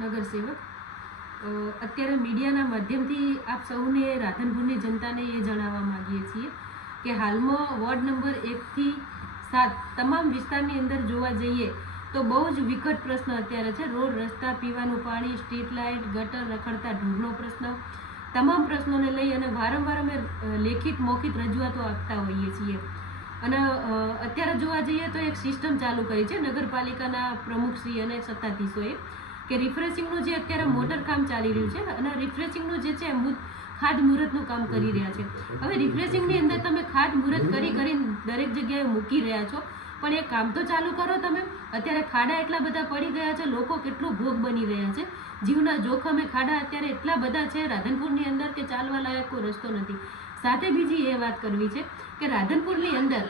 નગરસેવક. અત્યારે મીડિયાના માધ્યમથી આપ સૌને રાધનપુરની જનતાને એ જણાવવા માગીએ છીએ કે હાલમાં વોર્ડ નંબર એકથી સાત તમામ વિસ્તારની અંદર જોવા જઈએ તો બહુ જ વિકટ પ્રશ્ન અત્યારે છે. રોડ, રસ્તા, પીવાનું પાણી, સ્ટ્રીટ લાઇટ, ગટર રખડતા ઢોરનો પ્રશ્ન. તમામ પ્રશ્નોને લઈ અને વારંવાર અમે લેખિત મૌખિત રજૂઆતો આપતા હોઈએ છીએ. અને અત્યારે જોવા જઈએ તો એક સિસ્ટમ ચાલુ કરી છે. નગરપાલિકાના પ્રમુખશ્રી અને સત્તાધીશોએ. કે રિફ્રેશિંગનું જે અત્યારે મોટર કામ ચાલી રહ્યું છે અને રિફ્રેશિંગનું જે છે ખાદ મુહૂર્તનું કામ કરી રહ્યા છે. હવે રિફ્રેશિંગની અંદર તમે ખાદ મુહૂર્ત કરી કરીને દરેક જગ્યાએ મૂકી રહ્યા છો. પણ એ કામ તો ચાલુ કરો તમે. અત્યારે ખાડા એટલા બધા પડી ગયા છે, લોકો કેટલું ભોગ બની રહ્યા છે. જીવના જોખમે ખાડા અત્યારે એટલા બધા છે રાધનપુરની અંદર કે ચાલવા લાયક કોઈ રસ્તો નથી. સાથે બીજી એ વાત કરવી છે કે રાધનપુરની અંદર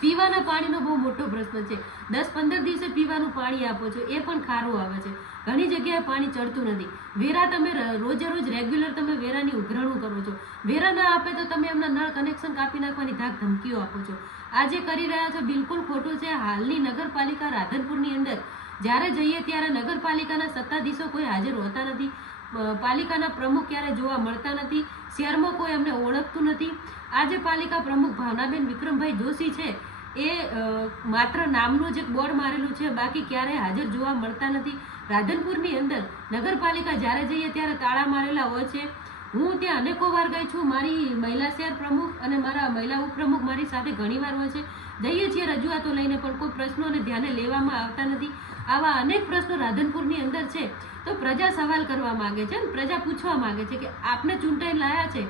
પીવાના પાણીનો બહુ મોટો પ્રશ્ન છે. દસ પંદર દિવસે પીવાનું પાણી આપો છો, એ પણ ખારું આવે છે. ઘણી જગ્યાએ પાણી ચડતું નથી. વેરા તમે રોજે રોજ રેગ્યુલર તમે વેરાની ઉઘરાણું કરો છો. વેરા ના આપે તો તમે એમના નળ કનેક્શન કાપી નાખવાની ધાક ધમકીઓ આપો છો. આ જે કરી રહ્યા છો બિલકુલ ખોટું છે. હાલની નગરપાલિકા રાધનપુરની અંદર જ્યારે જઈએ ત્યારે નગરપાલિકાના સત્તાધીશો કોઈ હાજર હોતા નથી. પાલિકાના પ્રમુખ ક્યારે જોવા મળતા નથી શહેરમાં કોઈ અમને ઓળખતું નથી. આજે પાલિકા પ્રમુખ ભાવનાબેન વિક્રમભાઈ જોશી છે, એ માત્ર નામનું જ એક બોર્ડ મારેલું છે, બાકી ક્યારેય હાજર જોવા મળતા નથી. રાધનપુરની અંદર નગરપાલિકા જ્યારે જઈએ ત્યારે તાળા મારેલા હોય છે. હું ત્યાં અનેકો વાર ગઈ છું. મારી મહિલા શહેર પ્રમુખ અને મારા મહિલા ઉપપ્રમુખ મારી સાથે ઘણીવાર હોય છે. જઈએ છીએ રજૂઆતો લઈને, પણ કોઈ પ્રશ્નોને ધ્યાને લેવામાં આવતા નથી. આવા અનેક પ્રશ્નો રાધનપુરની અંદર છે. તો પ્રજા સવાલ કરવા માગે છે અને પ્રજા પૂછવા માગે છે કે આપને ચૂંટાઈ લાયા છે?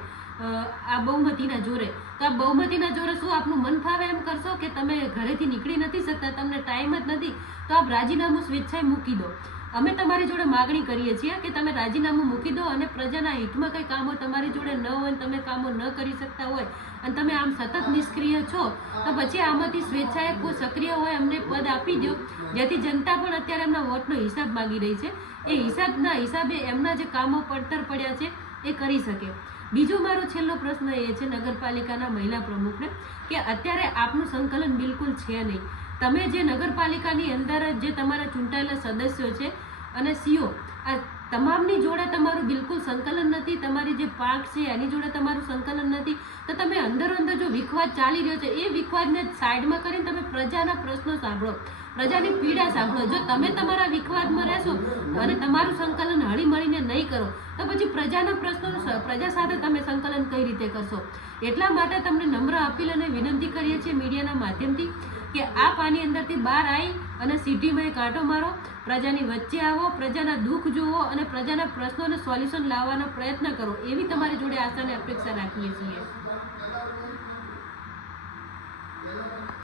આ બહુમતીના જોરે. તો આ બહુમતીના જોરે શું આપનું મન ફાવે એમ કરશો કે તમે ઘરેથી નીકળી નથી શકતા? તમને ટાઈમ જ નથી. તો આપ રાજીનામું સ્વેચ્છાએ મૂકી દો. અમે તમારી જોડે માગણી કરીએ છીએ કે તમે રાજીનામું મૂકી દો અને પ્રજાના હિતમાં કંઈ કામો તમારી જોડે ન હોય તમે કામો ન કરી શકતા હોય અને તમે આમ સતત નિષ્ક્રિય છો, તો પછી આમાંથી સ્વેચ્છાએ કોઈ સક્રિય હોય અમને પદ આપી દો. જેથી જનતા પણ અત્યારે એમના વોટનો હિસાબ માગી રહી છે. એ હિસાબના હિસાબે એમના જે કામો પડતર પડ્યા છે એ કરી શકે. બીજો મારો છેલ્લો પ્રશ્ન એ છે નગરપાલિકાના મહિલા પ્રમુખને કે અત્યારે આપનું સંકલન બિલકુલ છે નહીં. તમે જે નગરપાલિકાની અંદર જે તમારા ચૂંટાયેલા સદસ્યો છે અને સીઓ, આ તમામની જોડે તમારું બિલકુલ સંકલન નથી, તમારી જે પાક છે એની જોડે તમારું સંકલન નથી. તો તમે અંદર અંદર જો વિખવાદ ચાલી રહ્યો છે, એ વિખવાદને સાઈડમાં કરીને તમે પ્રજાના પ્રશ્નો સાંભળો, પ્રજાની પીડા સાંભળો. જો તમે તમારા વિખવાદમાં રહેશો અને તમારું સંકલન હળીમળીને નહીં કરો, તો પછી પ્રજાના પ્રશ્નોનું પ્રજા સાથે તમે સંકલન કઈ રીતે કરશો? એટલા માટે તમને નમ્ર અપીલ અને વિનંતી કરીએ છીએ મીડિયાના માધ્યમથી. કે આ પાની અંદરથી બહાર આવી અને સિટીમાં કાંટો મારો. પ્રજાની વચ્ચે આવો, પ્રજાના દુઃખ જુઓ અને પ્રજાના પ્રશ્નોને સોલ્યુશન લાવવાનો પ્રયત્ન કરો. એવી તમારી જોડે આશાને અપેક્ષા રાખીએ છીએ.